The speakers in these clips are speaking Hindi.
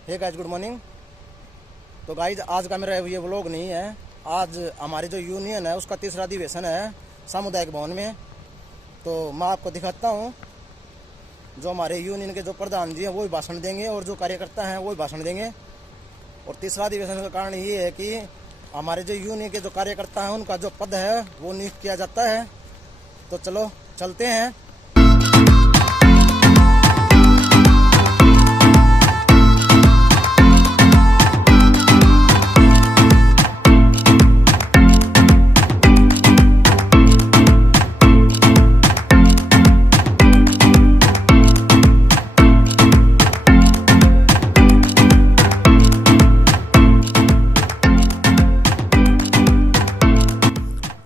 हे गाइस, गुड मॉर्निंग। तो गाइस, आज का मेरा ये व्लॉग नहीं है। आज हमारी जो यूनियन है उसका तीसरा अधिवेशन है सामुदायिक भवन में। तो मैं आपको दिखाता हूँ। जो हमारे यूनियन के जो प्रधान जी हैं वो भी भाषण देंगे और जो कार्यकर्ता हैं वो भी भाषण देंगे। और तीसरा अधिवेशन का कारण ये है कि हमारे जो यूनियन के जो कार्यकर्ता हैं उनका जो पद है वो नियुक्त किया जाता है। तो चलो चलते हैं।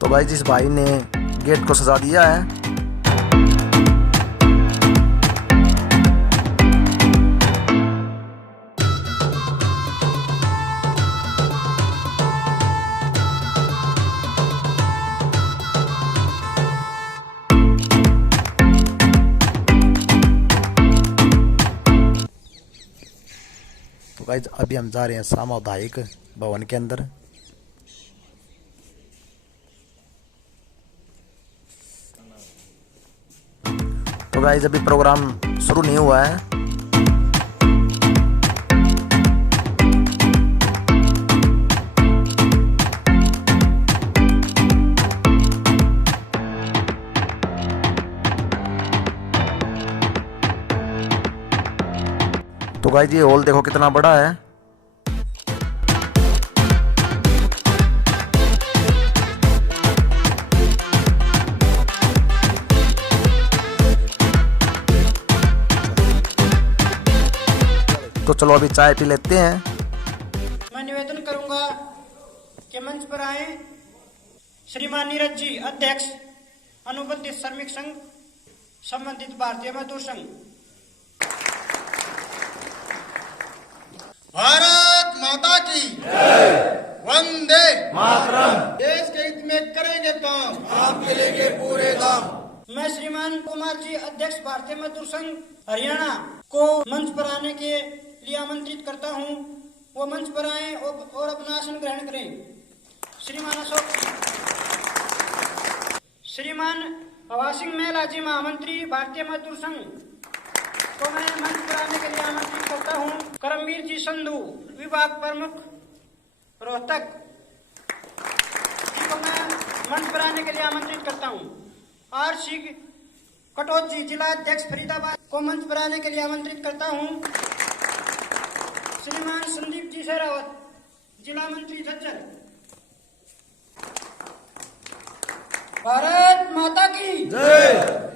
तो भाई जिस भाई ने गेट को सजा दिया है। तो गाइस अभी हम जा रहे हैं सामुदायिक भवन के अंदर। तो गाइस अभी प्रोग्राम शुरू नहीं हुआ है। तो गाइस ये हॉल देखो कितना बड़ा है। तो चलो अभी चाय पी लेते हैं। मैं निवेदन करूंगा कि मंच पर आए श्रीमान नीरज जी, अध्यक्ष अनुबंधित श्रमिक संघ संबंधित भारतीय मजदूर संघ। भारत माता की वंदे मातरम। देश के हित में करेंगे काम के लेंगे पूरे दाम। मैं श्रीमान कुमार जी, अध्यक्ष भारतीय मजदूर संघ हरियाणा को मंच पर आने के लिए आमंत्रित करता हूं। वो मंच पर आए और अपना आसन ग्रहण करें। श्रीमान अशोक, श्रीमान अवासिंग मेहला जी, महामंत्री भारतीय मजदूर संघ को मैं मंच पर आने के लिए आमंत्रित करता हूं। करमवीर जी संधू, विभाग प्रमुख रोहतक जी को मैं मंच पर आने के लिए आमंत्रित करता हूं। आर.सी. कटोच जी, जिला अध्यक्ष फरीदाबाद को मंच पर आने के लिए आमंत्रित करता हूं। श्रीमान संदीप जी शेरावत, जिला मंत्री झज्जर। भारत माता की जय।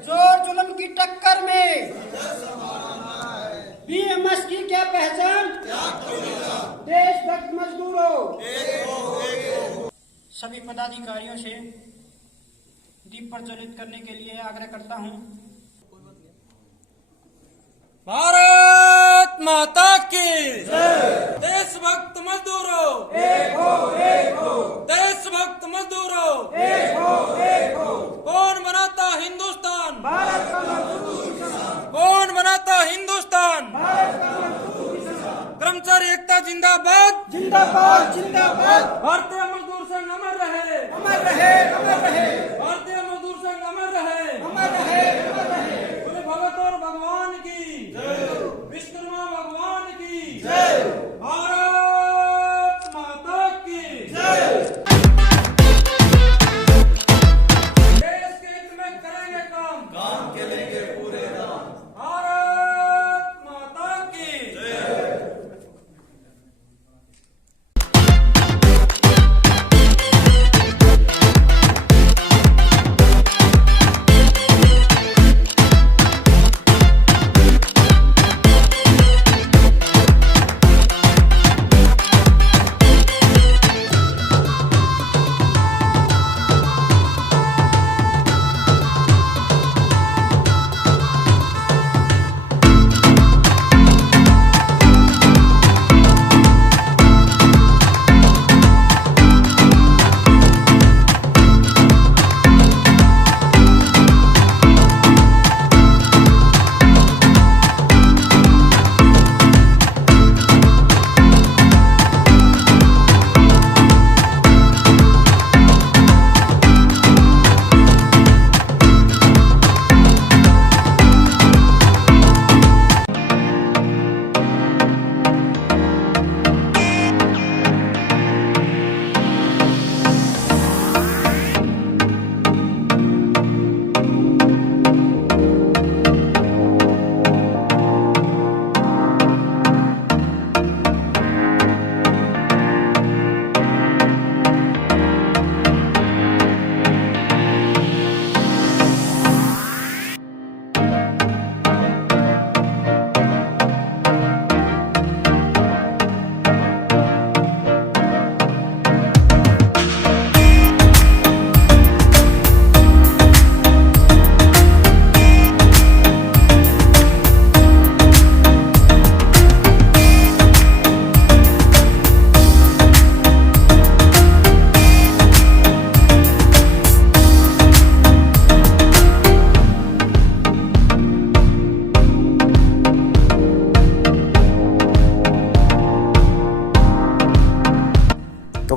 जोर जुल्म की टक्कर में बीएमएस की क्या पहचान, देशभक्त मजदूरों। सभी पदाधिकारियों से दीप प्रज्वलित करने के लिए आग्रह करता हूं। भारत माता की देशभक्त मजदूरों एक हो। देशभक्त मजदूरों एक हो। कौन बनाता हिंदुस्तान, भारत का मजदूर। कौन बनाता हिंदुस्तान, भारत का मजदूर। कर्मचारी एकता जिंदाबाद, जिंदाबाद जिंदाबाद। भारतीय मजदूर संघ अमर रहे, अमर रहे, अमर रहे। भारतीय मजदूर संघ अमर रहे, अमर रहे, अमर रहे। बोले भगत और भगवान की जय, विश्वकर्मा भगवान की जय, भारत माता की जय। देश के हित में करेंगे काम के लेंगे पूरे दाम। भारत माता की जय।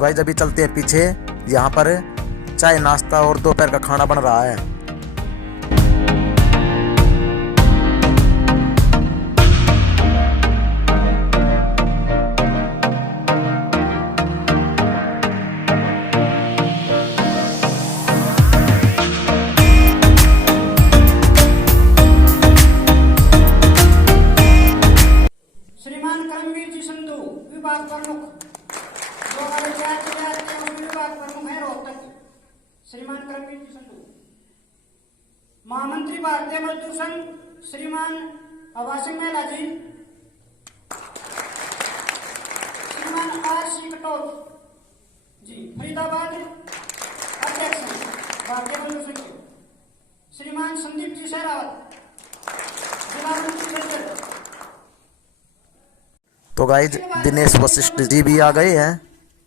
गाइस अभी चलते हैं पीछे, यहाँ पर चाय नाश्ता और दोपहर का खाना बन रहा है। श्रीमान करमवीर जी संधू विभाग प्रमुख 2004 से आते हैं, विभाग प्रमुख है रोहतक। श्रीमान करमवीर जी संधू। महामंत्री भारतीय मजदूर संघ श्रीमान अवासिंग मेहला जी। श्रीमान R.C. कटोच जी फरीदाबाद अध्यक्ष भारतीय मजदूर संघ। श्रीमान संदीप जी सहरावत जिला मंत्री जज्जर। तो गाइस दिनेश वशिष्ठ जी भी आ गए हैं।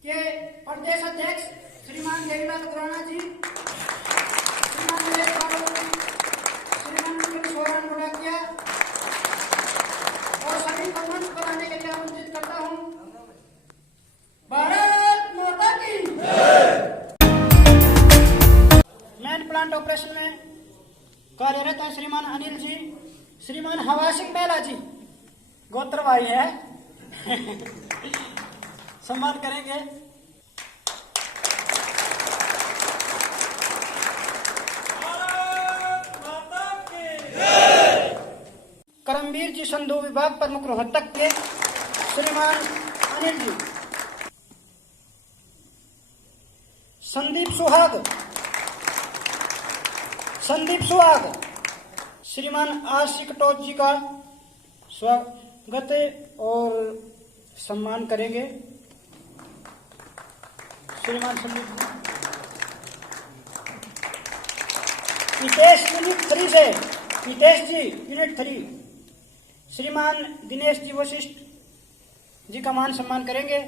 के प्रदेश अध्यक्ष श्रीमान देवीलाल खुराना जी, श्रीमान नरेश बाबू जी, श्रीमान सोहन बुढ़ाकिया और सभी को मंच पर आने के लिए आमंत्रित करता हूँ। भारत माता की मैन प्लांट ऑपरेशन में कार्यरत है श्रीमान अनिल जी। श्रीमान हवा सिंह मेहला जी गोत्र भाई है सम्मान करेंगे। करमवीर जी संधू विभाग प्रमुख रोहतक के श्रीमान अनिल जी। संदीप सुहाग श्रीमान R.C. कटोच जी का स्वागत और सम्मान करेंगे। श्रीमान संदीप हितेश यूनिट 3 से हितेश जी यूनिट 3 श्रीमान दिनेश जी वशिष्ठ जी का मान सम्मान करेंगे।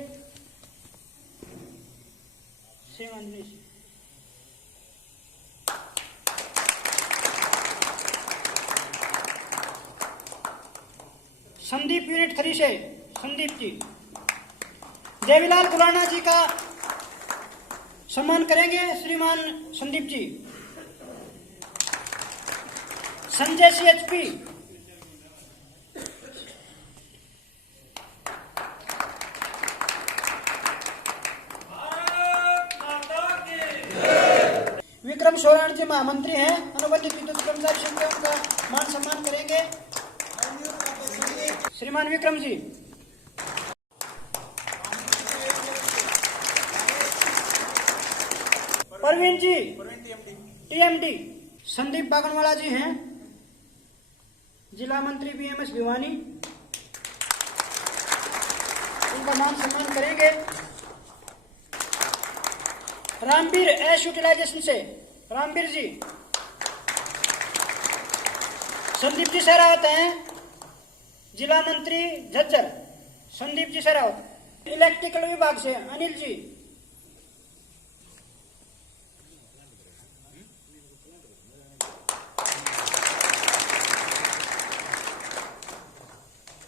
श्रीमान दिनेश संदीप यूनिट 3 से संदीप जी। देवीलाल खुराना जी का सम्मान करेंगे श्रीमान संदीप जी। संजय CHP विक्रम सोराण जी महामंत्री हैं, अनुबंधित विद्युत कर्मचारी संघ का मान सम्मान करेंगे श्रीमान विक्रम जी। परवीन जी TMD। संदीप बागनवाला जी हैं जिला मंत्री BMS भिवानी, उनका मान सम्मान करेंगे। रामवीर एस यूटिलाइजेशन से रामवीर जी। संदीप जी सहरावत हैं जिला मंत्री झज्जर, संदीप जी सहरावत। इलेक्ट्रिकल विभाग से अनिल जी।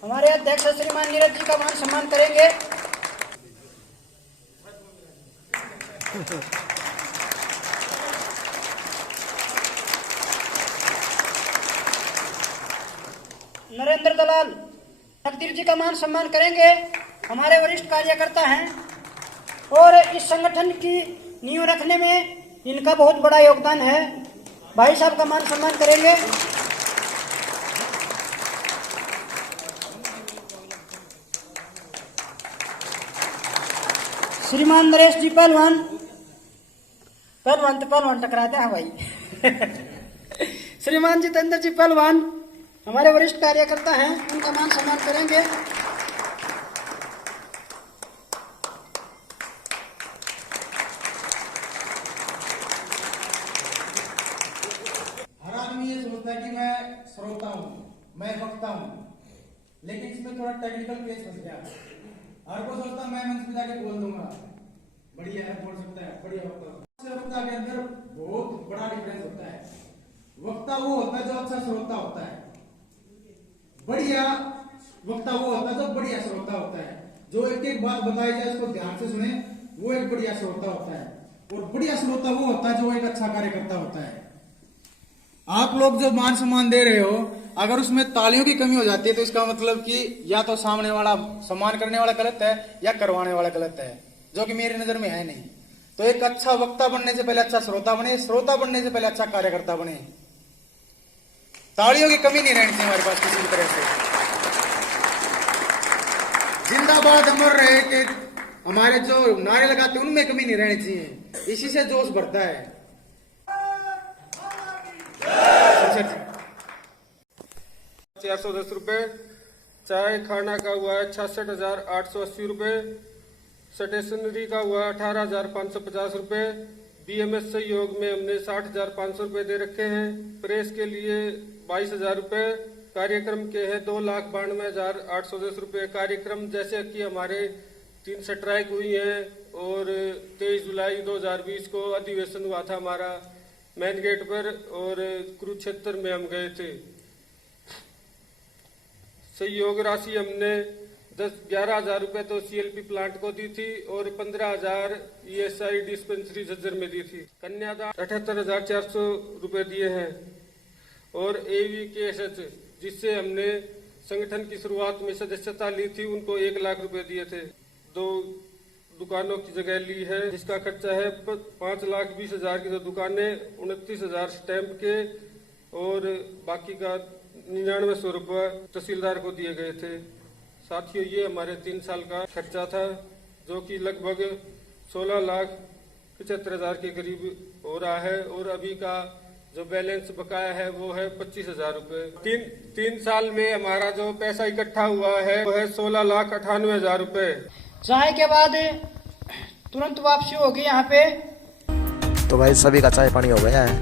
हमारे अध्यक्ष श्रीमान नीरज जी का मान सम्मान करेंगे। नरेंद्र दलाल तकदीर जी का मान सम्मान करेंगे। हमारे वरिष्ठ कार्यकर्ता हैं और इस संगठन की नींव रखने में इनका बहुत बड़ा योगदान है। भाई साहब का मान सम्मान करेंगे। श्रीमान नरेश जी पहलवान टकराते हैं भाई श्रीमान जितेंद्र जी पहलवान हमारे वरिष्ठ कार्यकर्ता हैं, उनका मान सम्मान करेंगे। हर आदमी ये सोचता है कि मैं श्रोता हूँ, मैं वक्ता हूँ, लेकिन इसमें थोड़ा टेक्निकल पेश फंस गया। हर को सोचता मैं मंच पे जाके बोल दूंगा, बढ़िया है, बोल सकता है, बढ़िया वक्ता। वक्ता के अंदर बहुत बड़ा डिफरेंस होता है। वक्ता वो होता है जो अच्छा श्रोता होता है, बढ़िया वक्ता वो होता है जो बढ़िया श्रोता होता है, जो एक एक बात बताई जाए उसको ध्यान से सुने, वो एक बढ़िया श्रोता होता है। और बढ़िया श्रोता वो होता है जो एक अच्छा कार्यकर्ता होता है। आप लोग जो मान सम्मान दे रहे हो, अगर उसमें तालियों की कमी हो जाती है तो इसका मतलब कि या तो सामने वाला सम्मान करने वाला गलत है या करवाने वाला गलत है, जो कि मेरी नजर में है नहीं। तो एक अच्छा वक्ता बनने से पहले अच्छा श्रोता बने, श्रोता बनने से पहले अच्छा कार्यकर्ता बने। तालियों की कमी नहीं रहनी चाहिए हमारे पास किसी भी तरह से। जिंदाबाद अमर रहे के हमारे जो नारे लगाते हैं उनमें कमी नहीं रहनी चाहिए, इसी से जोश बढ़ता है। 410 रुपये। चाय खाना का हुआ है 66,880 रुपये। स्टेशनरी का हुआ 18,550 रुपये। BMS सहयोग में हमने 60,500 रुपये दे रखे हैं। प्रेस के लिए 22,000 रुपये। कार्यक्रम के हैं 2,92,810 रुपये। कार्यक्रम जैसे कि हमारे 3 स्ट्राइक हुई हैं और 23 जुलाई 2020 को अधिवेशन हुआ था हमारा मेन गेट पर, और कुरुक्षेत्र में हम गए थे। सहयोग राशि हमने 11,000 रुपये तो CLP प्लांट को दी थी और 15,000 ESI डिस्पेंसरी झज्जर में दी थी। कन्यादान 78,400 रुपये दिए हैं। और AVKSH जिससे हमने संगठन की शुरुआत में सदस्यता ली थी उनको 1 लाख रुपए दिए थे। 2 दुकानों की जगह ली है जिसका खर्चा है 5,20,000 की 2 दुकानें, 29,000 स्टैंप के और बाकी का 9900 रुपये तहसीलदार को दिए गए थे। साथियों, ये हमारे 3 साल का खर्चा था जो कि लगभग 16,75,000 के करीब हो रहा है। और अभी का जो बैलेंस बकाया है वो है 25,000 रुपये। 3 साल में हमारा जो पैसा इकट्ठा हुआ है वो है 16,98,000 रुपये। चाय के बाद तुरंत वापसी होगी यहाँ पे। तो भाई सभी का चाय पानी हो गया है।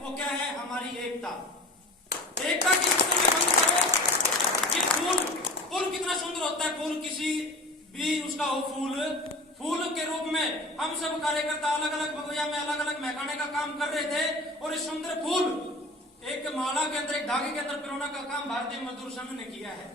वो क्या है? हमारी एकता। एकता की सूत्र में बंद करो कि फूल कितना सुंदर होता है। फूल किसी भी उसका हो फूल के रूप में हम सब कार्यकर्ता अलग अलग बगैया में अलग अलग महकाने का काम कर रहे थे। और इस सुंदर फूल एक माला के अंदर, एक धागे के अंदर पिरोना का काम भारतीय मजदूर संघ ने किया है।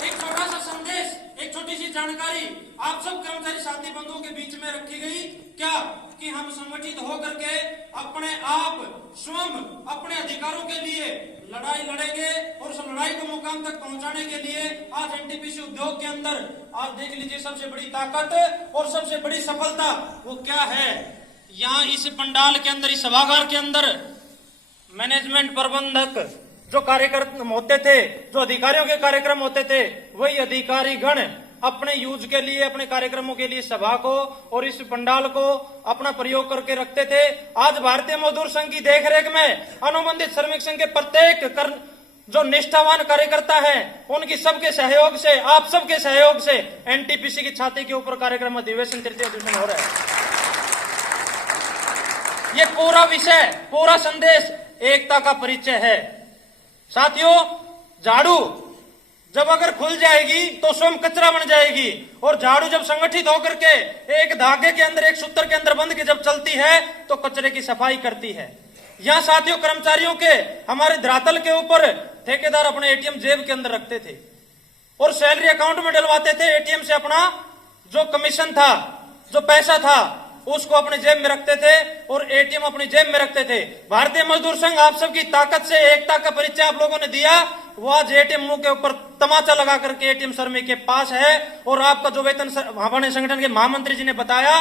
एक छोटा सा संदेश, एक छोटी सी जानकारी आप सब कर्मचारी साथी बंधुओं के बीच में रखी गई क्या कि हम संगठित होकर के अपने आप स्वयं अपने अधिकारों के लिए लड़ाई लड़ेंगे। और उस लड़ाई को मुकाम तक पहुंचाने के लिए आज NTPC उद्योग के अंदर आप देख लीजिए सबसे बड़ी ताकत और सबसे बड़ी सफलता वो क्या है। यहाँ इस पंडाल के अंदर, इस सभागार के अंदर मैनेजमेंट प्रबंधक जो कार्यक्रम होते थे, जो अधिकारियों के कार्यक्रम होते थे, वही अधिकारी गण अपने यूज के लिए, अपने कार्यक्रमों के लिए सभा को और इस पंडाल को अपना प्रयोग करके रखते थे। आज भारतीय मजदूर संघ की देखरेख में अनुबंधित श्रमिक संघ के प्रत्येक जो निष्ठावान कार्यकर्ता हैं, उनकी सबके सहयोग से, आप सबके सहयोग से NTPC की छाती के ऊपर कार्यक्रम अधिवेशन, तृतीय अधिवेशन हो रहा है। ये पूरा विषय, पूरा संदेश एकता का परिचय है। साथियों, झाड़ू जब अगर खुल जाएगी तो स्वयं कचरा बन जाएगी। और झाड़ू जब संगठित होकर के एक धागे के अंदर, एक सूत्र के अंदर बंध के जब चलती है तो कचरे की सफाई करती है। यहाँ साथियों, कर्मचारियों के हमारे धरातल के ऊपर ठेकेदार अपने ATM जेब के अंदर रखते थे और सैलरी अकाउंट में डलवाते थे। ATM से अपना जो कमीशन था, जो पैसा था, उसको अपने जेब में रखते थे और ATM अपनी जेब में रखते थे। भारतीय मजदूर संघ आप सबकी ताकत से, एकता का परिचय आप लोगों ने दिया। वो आज ATM मुंह के ऊपर तमाचा लगा करके ATM श्रमिक के पास है। और आपका जो वेतन हमारे संगठन के महामंत्री जी ने बताया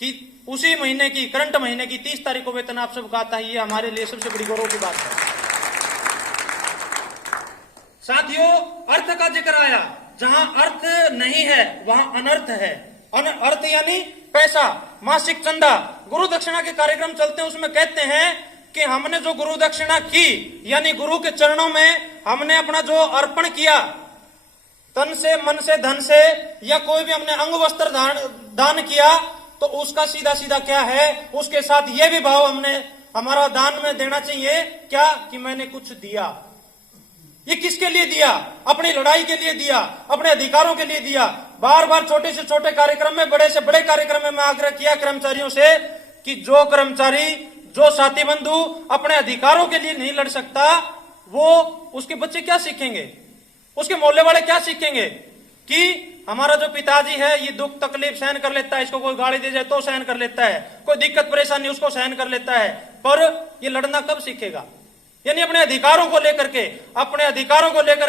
कि उसी महीने की, करंट महीने की 30 तारीख को वेतन आप सबका आता है। ये हमारे लिए सबसे बड़ी गौरव की बात है। साथियों, अर्थ का जिक्र आया। जहां अर्थ नहीं है वहां अनर्थ है। अर्थ यानी पैसा, मासिक चंदा, गुरु दक्षिणा के कार्यक्रम चलते हैं। उसमें कहते हैं कि हमने जो गुरु दक्षिणा की, यानी गुरु के चरणों में हमने अपना जो अर्पण किया, तन से, मन से, धन से, या कोई भी हमने अंग वस्त्र दान किया, तो उसका सीधा सीधा क्या है, उसके साथ ये भी भाव हमने हमारा दान में देना चाहिए क्या कि मैंने कुछ दिया। ये किसके लिए दिया? अपनी लड़ाई के लिए दिया, अपने अधिकारों के लिए दिया। बार बार छोटे से छोटे कार्यक्रम में, बड़े से बड़े कार्यक्रम में मैं आग्रह किया कर्मचारियों से कि जो कर्मचारी, जो साथी बंधु अपने अधिकारों के लिए नहीं लड़ सकता, वो उसके बच्चे क्या सीखेंगे, उसके मोहल्ले वाले क्या सीखेंगे कि हमारा जो पिताजी है ये दुख तकलीफ सहन कर लेता है, इसको कोई गाली दे जाए तो सहन कर लेता है, कोई दिक्कत परेशानी उसको सहन कर लेता है, पर ये लड़ना कब सीखेगा? यानी अपने अधिकारों को लेकर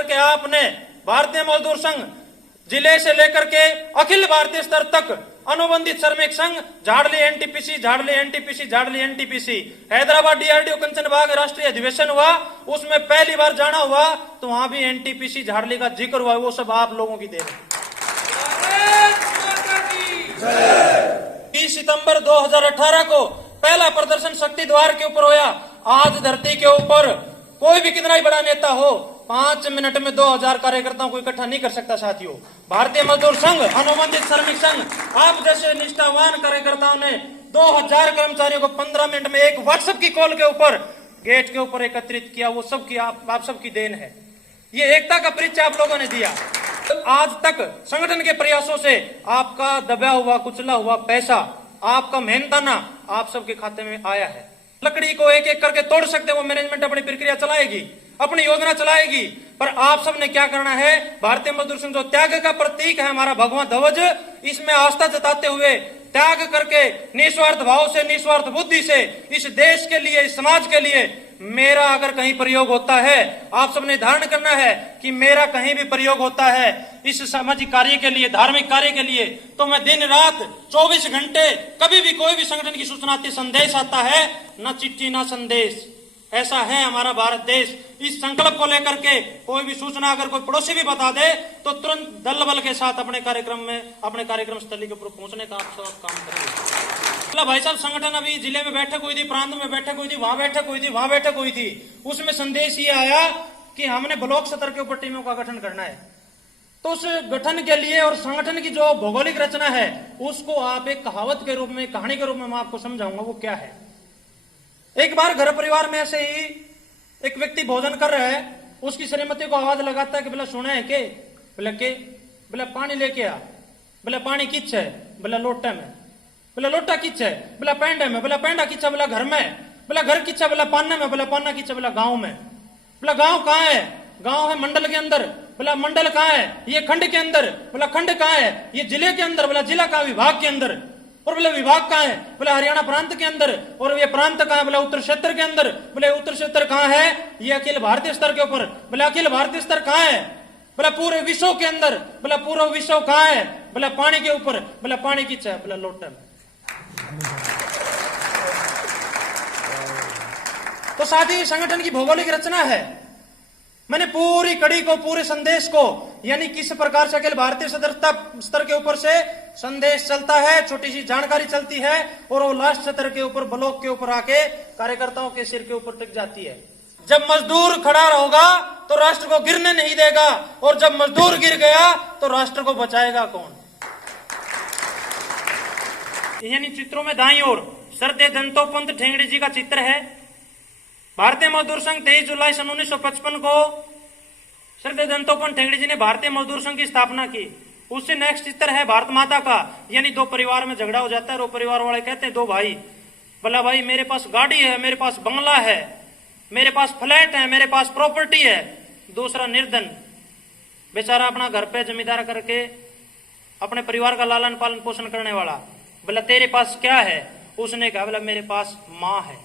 के आपने भारतीय मजदूर संघ जिले से लेकर के अखिल भारतीय स्तर तक अनुबंधित श्रमिक संघ झाड़ली एनटीपीसी हैदराबाद डीआरडीओ कंचन बाग राष्ट्रीय अधिवेशन हुआ, उसमें पहली बार जाना हुआ तो वहां भी एनटीपीसी झाड़ली का जिक्र हुआ। वो सब आप लोगों की देन है। 20 सितंबर 2018 को पहला प्रदर्शन शक्ति द्वार के ऊपर हुआ। आज धरती के ऊपर कोई भी कितना ही बड़ा नेता हो 5 मिनट में 2000 कार्यकर्ताओं को इकट्ठा नहीं कर सकता। साथियों, भारतीय मजदूर संघ, अनुबंधित श्रमिक संघ, आप जैसे निष्ठावान कार्यकर्ताओं ने 2000 कर्मचारियों को 15 मिनट में एक व्हाट्सएप की कॉल के ऊपर गेट के ऊपर एकत्रित किया। वो सब की आप सबकी देन है। ये एकता का परिचय आप लोगों ने दिया। आज तक संगठन के प्रयासों से आपका दबा हुआ कुचला हुआ पैसा, आपका मेहनताना आप सबके खाते में आया है। लकड़ी को एक एक करके तोड़ सकते, वो मैनेजमेंट अपनी प्रक्रिया चलाएगी, अपनी योजना चलाएगी, पर आप सब ने क्या करना है? भारतीय मजदूर संघ जो त्याग का प्रतीक है, हमारा भगवा ध्वज, इसमें आस्था जताते हुए त्याग करके निस्वार्थ भाव से, निस्वार्थ बुद्धि से इस देश के लिए, इस समाज के लिए मेरा अगर कहीं प्रयोग होता है, आप सबने धारण करना है कि मेरा कहीं भी प्रयोग होता है इस सामाजिक कार्य के लिए, धार्मिक कार्य के लिए, तो मैं दिन रात 24 घंटे कभी भी कोई भी संगठन की सूचना आती, संदेश आता है, न चिट्ठी न संदेश। ऐसा है हमारा भारत देश। इस संकल्प को लेकर के कोई भी सूचना अगर कोई पड़ोसी भी बता दे तो तुरंत दल बल के साथ अपने कार्यक्रम स्थली के ऊपर पहुंचने का आप सब काम करेंगे। भाई साहब, संगठन अभी जिले में बैठक हुई थी, प्रांत में बैठक हुई थी, वहां बैठक हुई थी, वहां बैठक हुई थी। उसमें संदेश ये आया कि हमने ब्लॉक स्तर के ऊपर टीमों का गठन करना है। तो उस गठन के लिए और संगठन की जो भौगोलिक रचना है उसको आप एक कहावत के रूप में, कहानी के रूप में मैं आपको समझाऊंगा। वो क्या है? एक बार घर परिवार में ऐसे ही एक व्यक्ति भोजन कर रहा है, उसकी श्रीमती को आवाज लगाता है कि बोला सुना है के? बोला पानी लेके आ। बोला पानी किच है? बोला लोटा में। बोला लोटा किच है? बोला पेंडा में। बोला पेंडा किच है? बोला घर में। बोला घर किच है? बोला पाना में। बोला पाना किच है? बोला गांव में। बोला गांव कहाँ है? गांव है मंडल के अंदर। बोला मंडल कहाँ है? ये खंड के अंदर। बोला खंड कहाँ है? ये जिले के अंदर। बोला जिला का विभाग के अंदर। और बोले विभाग कहाँ है? बोले हरियाणा प्रांत के अंदर। और ये प्रांत कहाँ है? बोले उत्तर क्षेत्र के अंदर। बोले उत्तर क्षेत्र कहाँ है? ये अखिल भारतीय स्तर के ऊपर। बोले अखिल भारतीय स्तर कहाँ है? बोला पूरे विश्व के अंदर। बोला पूरा विश्व कहाँ है? बोला पानी के ऊपर। बोला पानी किच है? बोला लोटा में। तो साथ ही संगठन की भौगोलिक रचना है। मैंने पूरी कड़ी को, पूरे संदेश को, यानी किस प्रकार से अखिल भारतीय सदस्यता स्तर के ऊपर से संदेश चलता है, छोटी सी जानकारी चलती है और वो लास्ट स्तर के ऊपर, ब्लॉक के ऊपर आके कार्यकर्ताओं के सिर के ऊपर टिक जाती है। जब मजदूर खड़ा होगा तो राष्ट्र को गिरने नहीं देगा, और जब मजदूर गिर गया तो राष्ट्र को बचाएगा कौन? यानी चित्रों में दाईं ओर सरदे दंतोपंत ठेंगड़ी जी का चित्र है। भारतीय मजदूर संघ 23 जुलाई सन 1955 को सरदे दंतोपंत ठेंगड़ी जी ने भारतीय मजदूर संघ की स्थापना की। उससे नेक्स्ट चित्र है भारत माता का, यानी दो परिवार में झगड़ा हो जाता है। दो परिवार वाले कहते हैं, दो भाई, बोला भाई मेरे पास गाड़ी है, मेरे पास बंगला है, मेरे पास फ्लैट है, मेरे पास प्रॉपर्टी है। दूसरा निर्धन बेचारा अपना घर पे जमींदार करके अपने परिवार का लालन पालन पोषण करने वाला, बोला तेरे पास क्या है? उसने कहा बोला मेरे पास माँ है।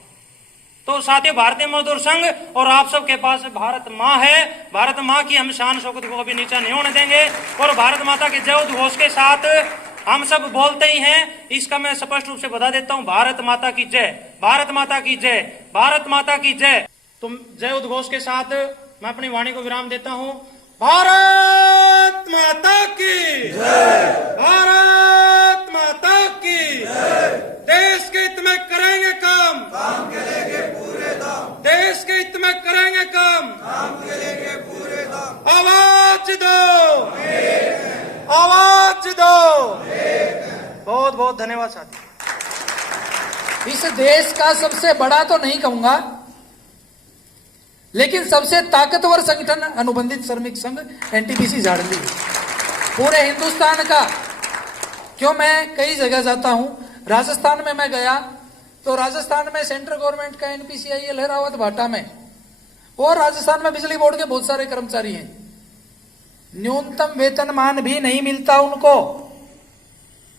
तो साथियों, भारतीय मजदूर संघ और आप सबके पास भारत माँ है। भारत माँ की हम शान शौकत को कभी नीचा नहीं होने देंगे, और भारत माता के जय उद्घोष के साथ हम सब बोलते ही हैं। इसका मैं स्पष्ट रूप से बता देता हूँ, भारत माता की जय, भारत माता की जय, भारत माता की जय। तुम जय उद्घोष के साथ मैं अपनी वाणी को विराम देता हूँ। भारत माता की जय, भारत माता की जय। देश के हित में करेंगे काम के लेके पूरे दाम, देश के हित में करेंगे काम के लेके पूरे दाम। आवाज दो, आवाज दो। बहुत बहुत धन्यवाद साथी। इस देश का सबसे बड़ा तो नहीं कहूंगा, लेकिन सबसे ताकतवर संगठन अनुबंधित श्रमिक संघ एनटीपीसी झाड़ली पूरे हिंदुस्तान का। क्यों, मैं कई जगह जाता हूं। राजस्थान में मैं गया तो राजस्थान में सेंट्रल गवर्नमेंट का एनपीसीआई लहरावत भाटा में, और राजस्थान में बिजली बोर्ड के बहुत सारे कर्मचारी हैं। न्यूनतम वेतनमान भी नहीं मिलता उनको।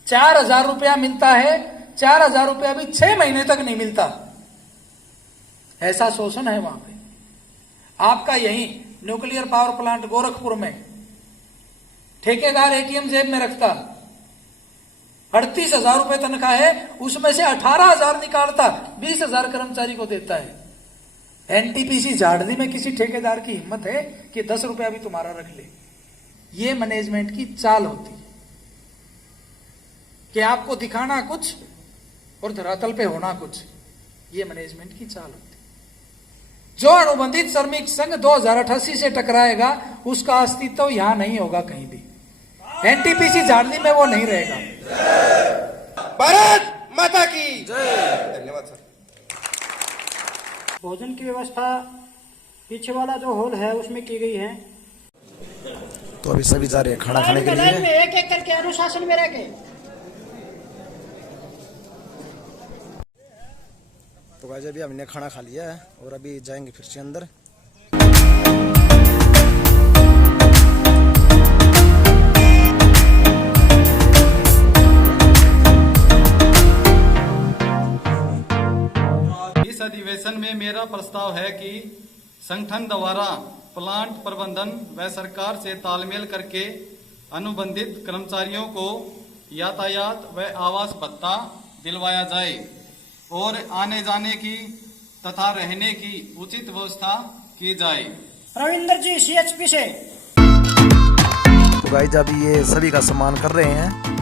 4,000 रुपया मिलता है, 4,000 रुपया भी 6 महीने तक नहीं मिलता। ऐसा शोषण है वहां पे। आपका यही न्यूक्लियर पावर प्लांट गोरखपुर में ठेकेदार एटीएम जेब में रखता, 38,000 रुपए तनख्वाह है, उसमें से 18,000 निकालता, 20,000 कर्मचारी को देता है। एनटीपीसी झाड़दी में किसी ठेकेदार की हिम्मत है कि 10 रुपया भी तुम्हारा रख ले? ये मैनेजमेंट की चाल होती है कि आपको दिखाना कुछ और धरातल पे होना कुछ। ये मैनेजमेंट की चाल होती है। जो अनुबंधित श्रमिक संघ 2088 से टकराएगा उसका अस्तित्व यहां नहीं होगा कहीं भी। एनटीपीसी झाड़दी में वो नहीं रहेगा। भारत माता की धन्यवाद सर। भोजन की व्यवस्था पीछे वाला जो हॉल है उसमें की गई है। तो अभी सभी जा रहे हैं खाना खाने के लाइन में लिए। एक एक करके अनुशासन में रह के। तो गाइस अभी हमने खाना खा लिया है और अभी जाएंगे फिर से अंदर। इस अधिवेशन में मेरा प्रस्ताव है कि संगठन द्वारा प्लांट प्रबंधन व सरकार से तालमेल करके अनुबंधित कर्मचारियों को यातायात व आवास भत्ता दिलवाया जाए और आने जाने की तथा रहने की उचित व्यवस्था की जाए। रविंद्र जी सीएचपी से। तो गाइस अभी ये सभी का सम्मान कर रहे हैं।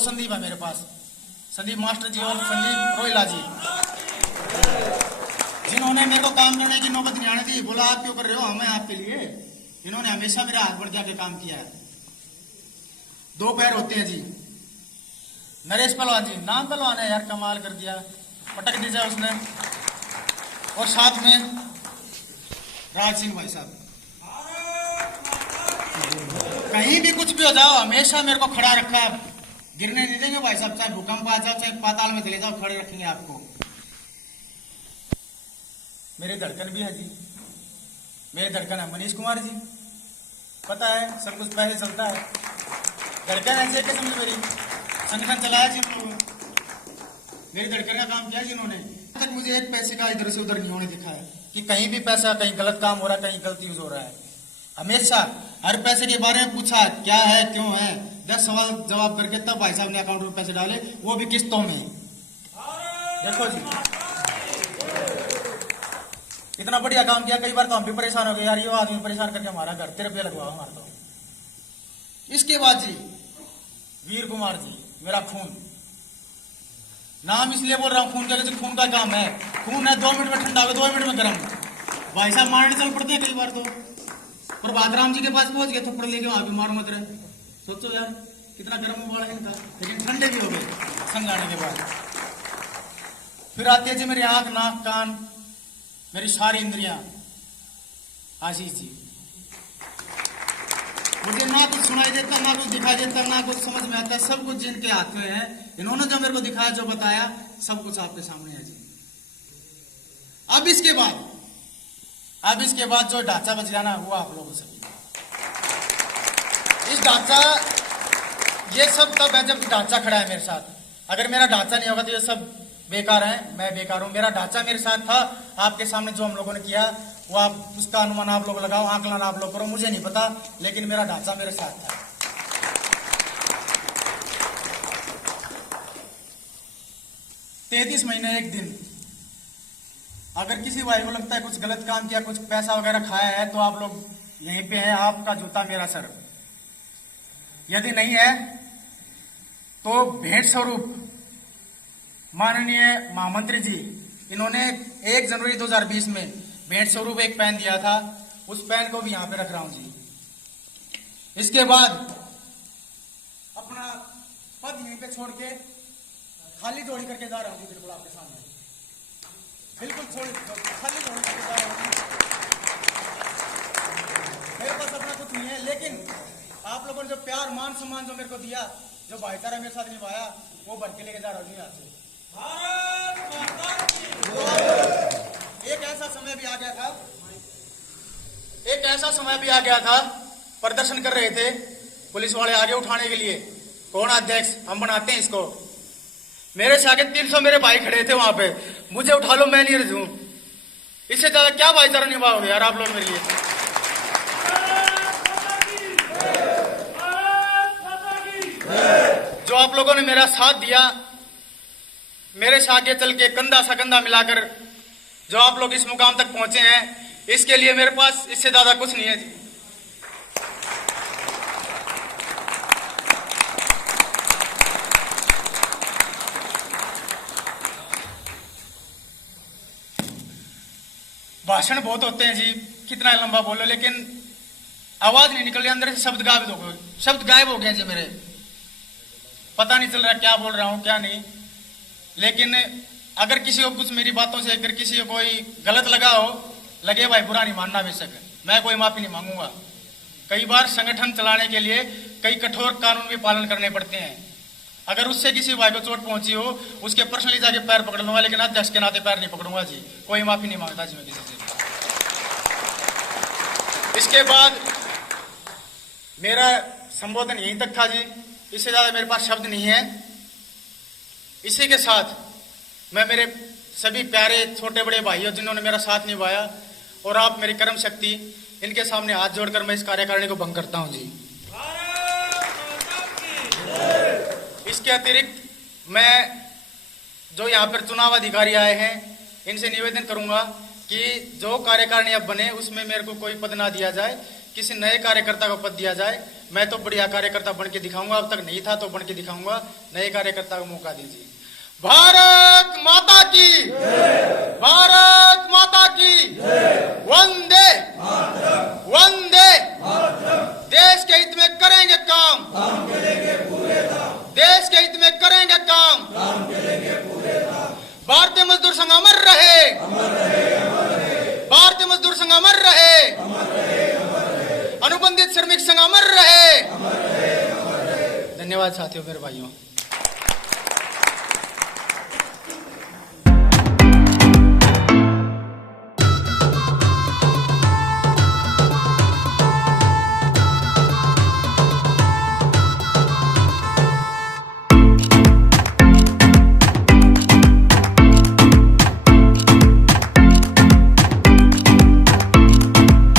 संदीप है मेरे पास, संदीप मास्टर जी और संदीप रोहिला जी, जिन्होंने मेरे को काम करने की नौबत नहीं आने दी। बोला आप क्यों कर रहे हो, हमें आपके लिए। इन्होंने हमेशा मेरे हाथ बढ़ जाके काम किया है। 2 पैर होते हैं जी। नरेश पहलवान जी, नाम पहलवान है यार, कमाल कर दिया, पटक दीजिए उसने। और साथ में राज सिंह भाई साहब, कहीं भी कुछ भी हो जाओ हमेशा मेरे को खड़ा रखा है। गिरने नहीं देंगे भाई साहब, चाहे भूकंप आ जाओ चाहे पाताल में चले जाओ, खड़े रखेंगे आपको। मेरी धड़कन भी है जी, मेरी धड़कन है मनीष कुमार जी, पता है सब कुछ पहले चलता है। धड़कन ऐसे कैसे समझ मेरी, संगठन चलाया जी उन लोगों, मेरी धड़कन का काम किया जिन्होंने। अब तक मुझे एक पैसे का इधर से उधर नहीं होने दिखा है कि कहीं भी पैसा, कहीं गलत काम हो रहा है, कहीं गलत यूज हो रहा है। हमेशा हर पैसे के बारे में पूछा क्या है क्यों है, 10 सवाल जवाब करके तब भाई साहब ने अकाउंट में पैसे डाले, वो भी किस्तों में। देखो जी इतना बढ़िया काम किया। कई बार तो हम भी परेशान हो गए यार, ये आदमी परेशान करके हमारा घर तेरे पे लगवा हमारा। तो इसके बाद जी वीर कुमार जी, मेरा खून, नाम इसलिए बोल रहा हूँ खून का, खून का काम है। खून है 2 मिनट में ठंडा हो, 2 मिनट में गर्म। भाई साहब मारने चल पड़ते हैं कई बार तो। प्रभात राम जी के पास पहुंच गए, थप्पड़ लेके वहां भी मार मत रहे। सोचो यार कितना गर्म हुआ है इनका, लेकिन ठंडे भी हो गए समझाने के बाद। फिर आते हैं जी मेरी आंख, नाक, कान, मेरी सारी इंद्रियां। आशीष जी, मुझे ना कुछ सुनाई देता, ना कुछ दिखाई देता, ना कुछ समझ में आता, सब कुछ जिनके हाथ में है। इन्होंने जो मेरे को दिखाया, जो बताया, सब कुछ आपके सामने है जी। अब इसके बाद जो ढांचा बच जाना वो आप लोगों से। इस ढांचा, ये सब तब है जब ढांचा खड़ा है मेरे साथ। अगर मेरा ढांचा नहीं होगा तो ये सब बेकार है, मैं बेकार हूं। मेरा ढांचा मेरे साथ था, आपके सामने जो हम लोगों ने किया वो आप, उसका अनुमान आप लोग लगाओ, आंकलन आप लोग करो, मुझे नहीं पता, लेकिन मेरा ढांचा मेरे साथ था। 33 महीने 1 दिन। अगर किसी भाई को लगता है कुछ गलत काम किया, कुछ पैसा वगैरह खाया है, तो आप लोग यहीं पे हैं, आपका जूता मेरा सर। यदि नहीं है तो भेंट स्वरूप माननीय महामंत्री जी, इन्होंने 1 जनवरी 2020 में भेंट स्वरूप एक पेन दिया था, उस पेन को भी यहां पे रख रहा हूं जी। इसके बाद पद यहीं पे छोड़ के खाली जोड़ी करके जा रहा हूँ बिल्कुल आपके सामने, बिल्कुल खाली जोड़ी करके जा रहा हूँ। मेरे पास अपना कुछ नहीं है, लेकिन आप लोगों ने जो प्यार मान सम्मान जो मेरे को दिया, जो भाईचारा मेरे साथ निभाया, वो भर के लेके जा रहा हूँ यहाँ से। एक ऐसा समय भी आ गया था, प्रदर्शन कर रहे थे, पुलिस वाले आगे उठाने के लिए, कौन अध्यक्ष, हम बनाते हैं इसको। मेरे से आगे 300 मेरे भाई खड़े थे वहां पे, मुझे उठा लो मैं नहीं रजूं। इससे ज्यादा क्या भाईचारा निभाओगे यार आप लोग मेरे लिए। जो आप लोगों ने मेरा साथ दिया, मेरे से आगे चल के कंधा सा कंधा मिलाकर जो आप लोग इस मुकाम तक पहुंचे हैं, इसके लिए मेरे पास इससे ज्यादा कुछ नहीं है जी। भाषण बहुत होते हैं जी, कितना लंबा बोलो, लेकिन आवाज नहीं निकल रही, अंदर से शब्द गायब हो गए जी मेरे। पता नहीं चल रहा क्या बोल रहा हूं क्या नहीं। लेकिन अगर किसी को कुछ मेरी बातों से अगर किसी को कोई गलत लगा हो, लगे भाई, बुरा नहीं मानना बेशक, मैं कोई माफी नहीं मांगूंगा। कई बार संगठन चलाने के लिए कई कठोर कानून भी पालन करने पड़ते हैं। अगर उससे किसी भाई को चोट पहुंची हो, उसके पर्सनली जाके पैर पकड़ लूंगा, लेकिन अध्यक्ष के नाते पैर नहीं पकड़ूंगा जी। कोई माफी नहीं मांगता जी मैं किसी से। इसके बाद मेरा संबोधन यहीं तक था जी, इससे ज्यादा मेरे पास शब्द नहीं है। इसी के साथ मैं मेरे सभी प्यारे छोटे बड़े भाइयों जिन्होंने मेरा साथ निभाया और आप मेरी कर्म शक्ति, इनके सामने हाथ जोड़कर मैं इस कार्यकारिणी को भंग करता हूं जी। इसके अतिरिक्त मैं जो यहाँ पर चुनाव अधिकारी आए हैं, इनसे निवेदन करूंगा कि जो कार्यकारिणी अब बने उसमें मेरे को कोई पद ना दिया जाए, किसी नए कार्यकर्ता को पद दिया जाए। मैं तो बढ़िया कार्यकर्ता बन के दिखाऊंगा, अब तक नहीं था तो बन के दिखाऊंगा। नए कार्यकर्ता को मौका दीजिए। भारत माता की, भारत माता की, वंदे वंदे। देश के हित में करेंगे काम, देश के हित में करेंगे काम। भारतीय मजदूर संघ अमर रहे, भारतीय मजदूर संघ अमर रहे, अनुबंधित श्रमिक संघ अमर रहे। धन्यवाद साथियों, मेरे भाइयों।